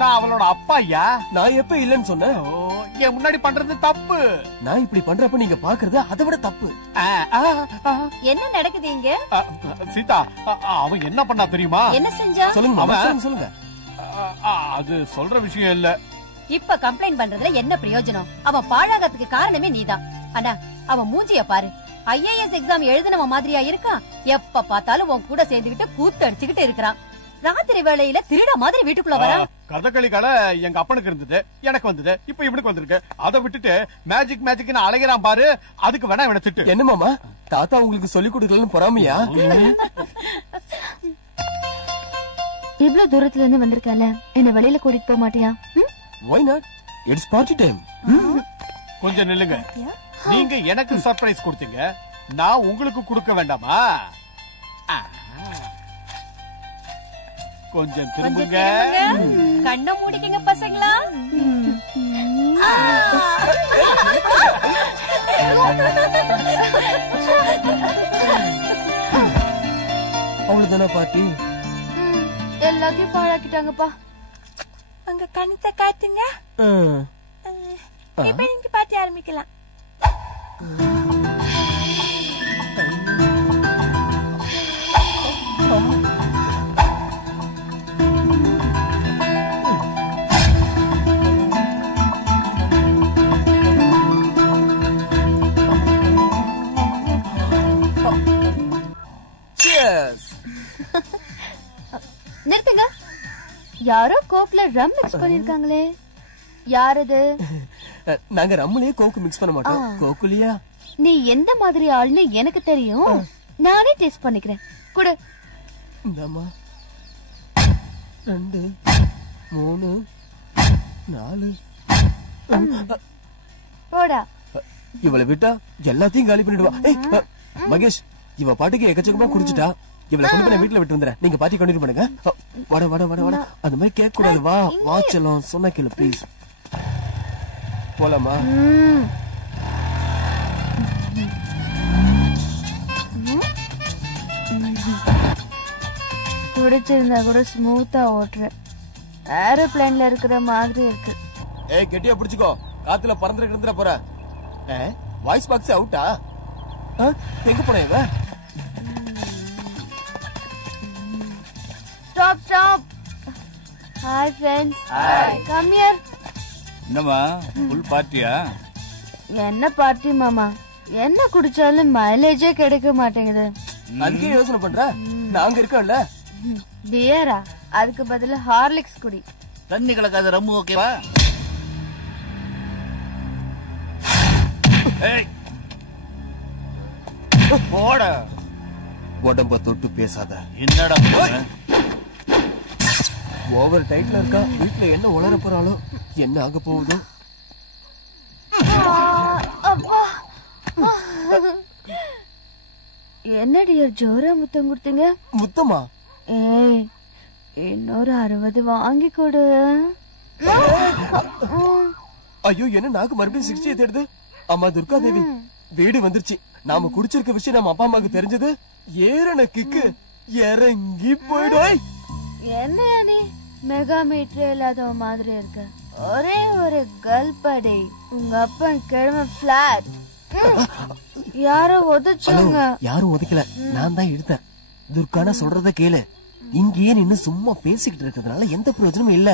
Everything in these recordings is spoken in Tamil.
நான் அவளோட அப்பா ஐயா. நான் எப்ப இல்லன்னு சொன்னேன்? என் முன்னாடி பண்றது தப்பு. நான் இப்படி பண்றப்ப நீங்க பாக்குறது அதை விட தப்பு. என்ன நடக்குது இங்க? சீதா, அவன் என்ன பண்ணா தெரியுமா? என்ன செஞ்சா? சொல்லுங்க சொல்லுங்க. அது சொல்ற விஷயம் இல்ல. இப்ப கம்ப்ளைண்ட் பண்றதுல என்ன பிரயோஜனம்? அவன் பாழாங்கறதுக்கு காரணமே நீதான். அண்ணா, அவன் மூஞ்சிய பாரு. IAS எக்ஸாம் எழுதினவ மாதிரியா இருக்கான். எப்ப பார்த்தாலும் உன் கூட சேர்ந்துகிட்டு கூத்து அடிச்சுக்கிட்டு இருக்கிறான். ராத்திரி வேளையில திருட மாதிரி வீட்டுக்குள்ள வர. கதகளி கலை எங்க அப்பனுக்கு இருந்தது, எனக்கு வந்தது, இப்ப இவனுக்கு வந்திருக்கு. அதை விட்டுட்டு மேஜிக்னு அலைகிறான் பாரு. அதுக்கு வேணா இவனை திட்டு. என்ன மாமா, தாத்தா உங்களுக்கு சொல்லி கொடுக்கலன்னு பொறாமையா? இவ்வளவு தூரத்துல இருந்து வந்திருக்கல, என்ன வெளியில கூட்டிட்டு போக மாட்டியா? Why not? It's party time. கொஞ்சம் நில்லுங்க. நீங்க எனக்கு சர்ப்ரைஸ் கொடுத்தீங்க, நான் உங்களுக்கு கொடுக்க வேண்டாமா? கொஞ்சம் திரும்புங்க. கண்ணை மூடிக்கங்க பசங்களா. அவ்வளவுதானா பாட்டி? எல்லாத்தையும் பாழாக்கிட்டாங்கப்பா. அங்க கணத்தை காட்டுங்க. இப்ப நீங்க பாட்டி ஆரம்பிக்கலாம். நிறுத்துங்க. யாரோ கோக்ல ரம் மிக்ஸ் பண்ணிருக்காங்களே, யார் அது? நாங்க ரம்முலயே கோக்கு மிக்ஸ் பண்ண மாட்டோம். கோக்குலியா? நீ எந்த மாதிரி ஆள்னு எனக்கு தெரியும். நானே டேஸ்ட் பண்ணிக்கிறேன். குடு. இந்தாமா. 2 3 4. போடா. இவளை விட்டா எல்லாத்தையும் காலி பண்ணிடுவா. மகேஷ், இவ பாட்டுக்கு எக்கச்சக்கமா குடிச்சிட்டா. இவளை கொண்டு போய் வீட்டுல விட்டு வந்துறேன். நீங்க பாட்டி கண்டினியூ பண்ணுங்க. வட அந்த மாதிரி கேட்க கூடாது. வா செல்லம், சொன்னா கேளு ப்ளீஸ். போலாமா? குடிச்சிருந்தா கூட ஸ்மூத்தா ஓட்டுறேன். ஏரோப்ளேன்ல இருக்கிற மாதிரி இருக்கு. கெட்டியா பிடிச்சுக்கோ, காத்துல பறந்துட்டு இருந்துட போற. வாய்ஸ் பாக்ஸ் அவுட்டா? எங்க போன இவ? Stop. Hi friends. Hi. Come here. என்னமா ஃபுல் பார்ட்டியா? என்ன பார்ட்டி மாமா? என்ன குடிச்சாலும் மைலேஜே கிடைக்க மாட்டேங்குது. அதுக்கே யோசனை பண்ற? நாங்க இருக்கோம்ல. பியரா? அதுக்கு பதிலா ஹார்லிக்ஸ் குடி. தண்ணி கலக்காத ரம்மு ஓகேவா? போட உடம்ப தொட்டு பேசாத. என்னடா ஓவர் டைட்ல இருக்கா. வீட்டுல என்ன உளர போறாளோ, என்ன ஆக போகுதோ. என்ன டியர், ஜோரா முத்தம் கொடுத்தீங்க? முத்தமா? ஏய், இன்னொரு 60 வாங்கி கொடு. ஐயோ, என்ன நாக்கு மறுபடியும் 60 தேடுது. அம்மா துர்கா தேவி, வீடு வந்துருச்சு. நாம குடிச்சிருக்க விஷயம் நம்ம அப்பா அம்மாக்கு தெரிஞ்சது, ஏறன கிக்கு இறங்கி போயிடும். என்ன நீ மெகா மீட்டர் இல்லாத மாதிரி இருக்க. ஒரே ஒரு கல்படி. உங்க அப்பா கிழமை பிளாட். யாரோ உதச்சாங்க. யாரும் உதைக்கல, நான் தான் எடுத்தேன். துர்கானா சொல்றத கேளு. இங்கேயே நின்னு சும்மா பேசிக்கிட்டு இருக்கிறதுனால எந்த பிரயோஜனமும் இல்ல.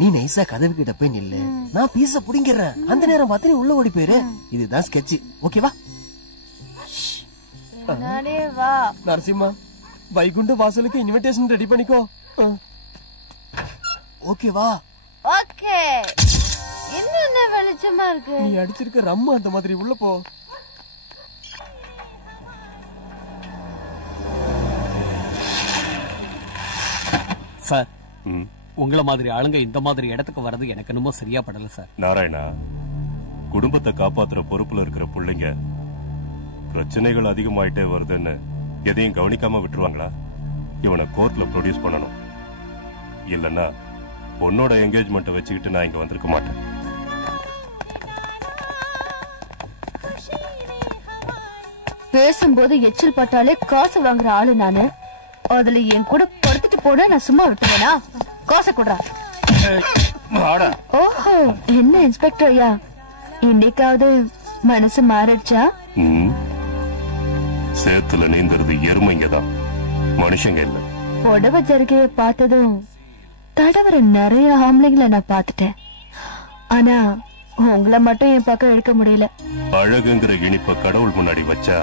நீ நைசா கதவு கிட்ட போய் நில்லு, நான் பீஸ புடிங்கிறேன். அந்த நேரம் பார்த்து உள்ள ஓடி போயிரு. இதுதான் ஸ்கெட்ச், ஓகேவா? வா நரசிம்மா, வைகுண்ட வாசலுக்கு இன்விடேஷன் ரெடி பண்ணிக்கோ. ஓகேவா? ஓகே. இன்னும் என்ன வெளிச்சமா இருக்கு. நீ அடிச்சிருக்க ரம்மு அந்த மாதிரி. உள்ள போ. சார், உங்கள மாதிரி ஆளுங்க இந்த மாதிரி இடத்துக்கு வர்றது எனக்கு என்னமோ சரியா படல சார். நாராயணா, குடும்பத்தை காப்பாத்துற பொறுப்புல இருக்கிற பிள்ளைங்க பிரச்சனைகள் அதிகமாயிட்டே வருதுன்னு எதையும் கவனிக்காம விட்டுருவாங்களா? இவனை கோர்ட்ல ப்ரொடியூஸ் பண்ணணும். இல்லன்னா பொண்ணோட என்கேஜ்மெண்ட்டை வச்சுக்கிட்டு நான் இங்க வந்திருக்க மாட்டேன். பேசும்போது எச்சில் பட்டாலே காசு வாங்குற ஆளு நானு. அதுல என் கூட படுத்துட்டு போனா நான் சும்மா விட்டுவேனா? காசை குடுறா. வாடா. ஓஹோ, என்ன இன்ஸ்பெக்டர் ஐயா, இன்னைக்காவது மனசு மாறிடுச்சா? சேத்துல நீந்துறது எருமைங்கதான், மனுஷங்க இல்ல. புடவை ஜருகைய பார்த்ததும் தடவர நிறைய ஆம்பளைங்களை நான் பாத்துட்டேன். ஆனா உங்களை மட்டும் என் பக்கம் எடுக்க முடியல. அழகுங்கிற இனிப்ப கடவுள் முன்னாடி வச்சா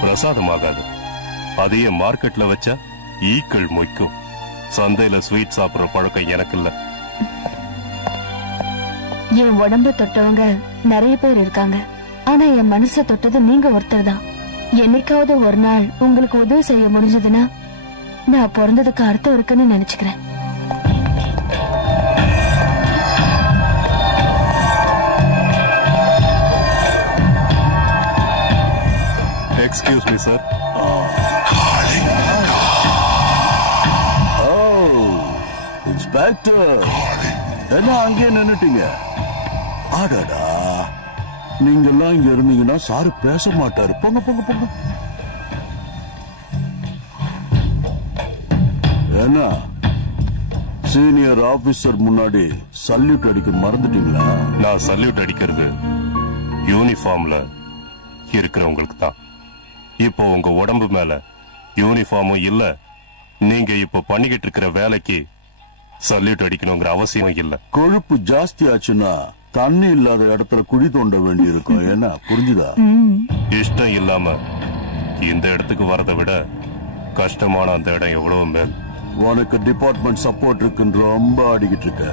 பிரசாதம் ஆகாது. அதையே மார்க்கெட்ல வச்சா ஈக்கள் மொய்க்கும். சந்தையில ஸ்வீட் சாப்பிடுற பழக்கம் எனக்கு இல்ல. என் உடம்ப தொட்டவங்க நிறைய பேர் இருக்காங்க. ஆனா என் மனச தொட்டது நீங்க ஒருத்தர் தான். என்னைக்காவது ஒரு நாள் உங்களுக்கு உதவி செய்ய முடிஞ்சதுன்னா நான் பிறந்ததுக்கு அர்த்தம் இருக்குன்னு நினைச்சுக்கிறேன். Excuse me sir. இன்ஸ்பெக்டர், என்ன அங்கே நின்னுட்டீங்க? ஆடாடா, நீங்க எல்லாம் இங்க இருந்தீங்கன்னா சாரு பேச மாட்டாரு. போங்க போங்க போங்க. என்ன சீனியர் ஆபீசர் முன்னாடி சல்யூட் அடிக்க மறந்துட்டீங்களா? நான் சல்யூட் அடிக்கிறது யூனிஃபார்ம்ல இருக்கிறவங்களுக்கு தான். இப்போ உங்க உடம்பு மேல யூனிஃபார்மும் இல்ல, நீங்க இப்ப பண்ணிக்கிட்டு இருக்கிற வேலைக்கு சல்யூட் அடிக்கணுங்கிற அவசியம் இல்ல. கொழுப்பு ஜாஸ்தி ஆச்சுன்னா தண்ணி இல்லாத இடத்துல குழி தோண்ட வேண்டி இருக்கும். என்ன புரிஞ்சுதா? இஷ்டம் இல்லாம இந்த இடத்துக்கு வரதை விட கஷ்டமான அந்த இடம் எவ்வளவு மேல். உனக்கு டிபார்ட்மெண்ட் சப்போர்ட் இருக்குன்னு ரொம்ப ஆடிக்கிட்டு இருக்க.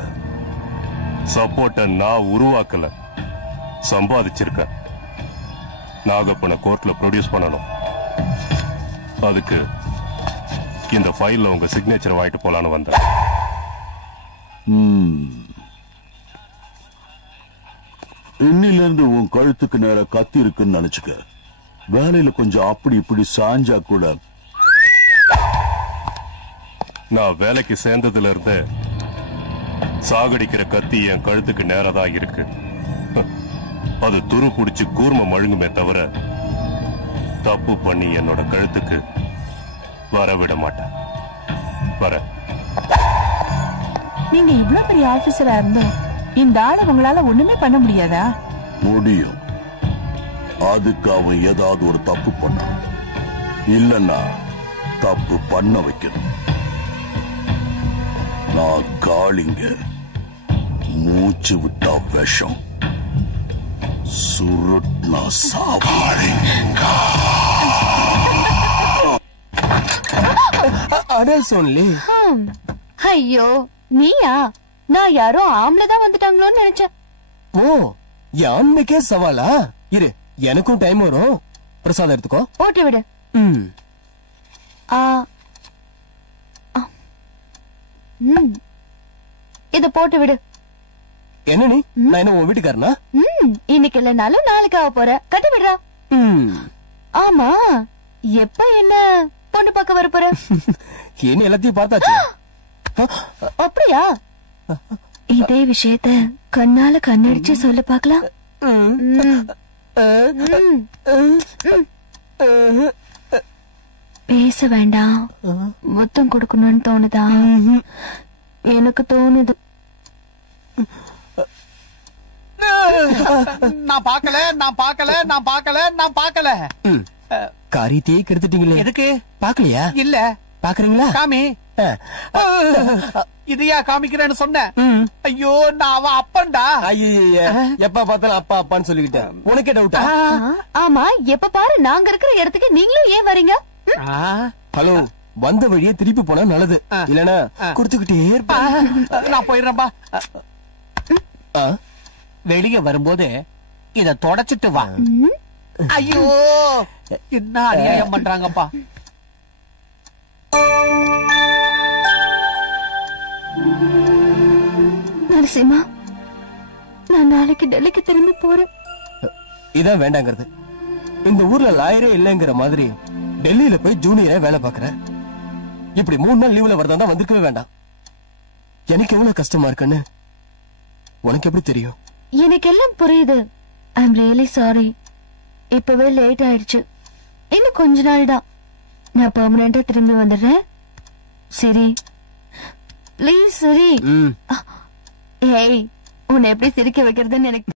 சப்போர்ட்ட நான் உருவாக்கல, சம்பாதிச்சிருக்கேன். நாகப்பனை கோர்ட்ல ப்ரொடியூஸ் பண்ணணும். அதுக்கு இந்த ஃபைல்ல உங்க சிக்னேச்சர் வாங்கிட்டு போலான்னு வந்தேன். இன்னில இருந்து உன் கழுத்துக்கு நேர கத்தி இருக்குன்னு நினைச்சுக்க. வேலையில கொஞ்சம் அப்படி இப்படி சாஞ்சா கூட. நான் வேலைக்கு சேர்ந்ததுல இருந்து சாகடிக்கிற கத்தி என் கழுத்துக்கு நேரதான் இருக்கு. அது துரு புடிச்சு கூர்ம மழுங்குமே தவிர தப்பு பண்ணி என்னோட கழுத்துக்கு வரவிட மாட்டேன். வர நீங்க இவ்வளவு பெரிய ஆபீசரா இருந்தோம் இந்த ஆளை உங்களால ஒண்ணுமே பண்ண முடியாதா? முடியும். அதுக்கு அவன் ஏதாவது ஒரு தப்பு பண்ண, இல்லன்னா தப்பு பண்ண வைக்கணும். நான் காளிங்க, மூச்சு விட்டா விஷம், சுருட்னா சாவாழி. Adults only. ஐயோ நீயா? நான் யாரோ ஆம்பளைதான் வந்துட்டாங்களோன்னு நினைச்சேன். ஓ, யான்மைக்கே சவாலா? இரு, எனக்கும் டைம் வரும். பிரசாதம் எடுத்துக்கோ. ஓட்டி விடு. இத போட்டு விடு. என்ன நீ? நான் என்ன உன் வீட்டுக்காரனா? இன்னைக்கு இல்லனாலும் நாளைக்கு ஆக போற. கட்டி விடுறா. ஆமா, எப்ப என்ன பொண்ணு பார்க்க வர போற? என்ன எல்லாத்தையும் பார்த்தாச்சு. அப்படியா? இதே விஷயத்த கண்ணால கண்ணடிச்சு சொல்ல பாக்கலாம். பேச வேண்டாம், முத்தம் கொடுக்கணும்னு தோணுதா? எனக்கு தோணுது. நான் பாக்கல, நான் பாக்கல, நான் பாக்கல, நான் பாக்கல. காரியத்தையே கெடுத்துட்டீங்களே. எதுக்கு பாக்கலையா? இல்ல. பாக்குறீங்களா? காமி. இதையா காமிக்கிறேன்னு சொன்னேன். ஐயோ, நான் அவன் அப்பன்டா. ஐய, எப்ப பார்த்தாலும் அப்பா அப்பான்னு சொல்லிக்கிட்டேன். உனக்கே டவுட்டா? ஆமா, எப்ப பாரு நாங்க இருக்கிற இடத்துக்கு நீங்களும் ஏன் வரீங்க? ஹலோ, வந்த வழியே திருப்பி போனா நல்லது. இல்லனா குடுத்துக்கிட்டே இருப்பேன். நான் போயிடுறேன்பா. வெளியே வரும்போது இத தொடச்சிட்டு வா. ஐயோ, என்ன அநியாயம் பண்றாங்கப்பா. நரசிம்மா, நான் நாளைக்கு டெல்லிக்கு திரும்பி போறேன். இதான் வேண்டாங்கிறது. இந்த ஊர்ல லாயரே இல்லங்கிற மாதிரி டெல்லியில போய் ஜூனியரா வேலை பாக்குற. இப்படி 3 நாள் லீவ்ல வரதா வந்திருக்கவே வேண்டாம். எனக்கு எவ்வளவு கஷ்டமா இருக்குன்னு உனக்கு எப்படி தெரியும்? எனக்கு எல்லாம் புரியுது. I am really sorry. இப்பவே லேட் ஆயிடுச்சு. இன்னும் கொஞ்ச நாள் தான். நான் பெர்மனண்டா திரும்பி வந்துடுறேன். சரி, ப்ளீஸ் சரி. ஏய், உன்னை எப்படி சிரிக்க வைக்கிறதுன்னு எனக்கு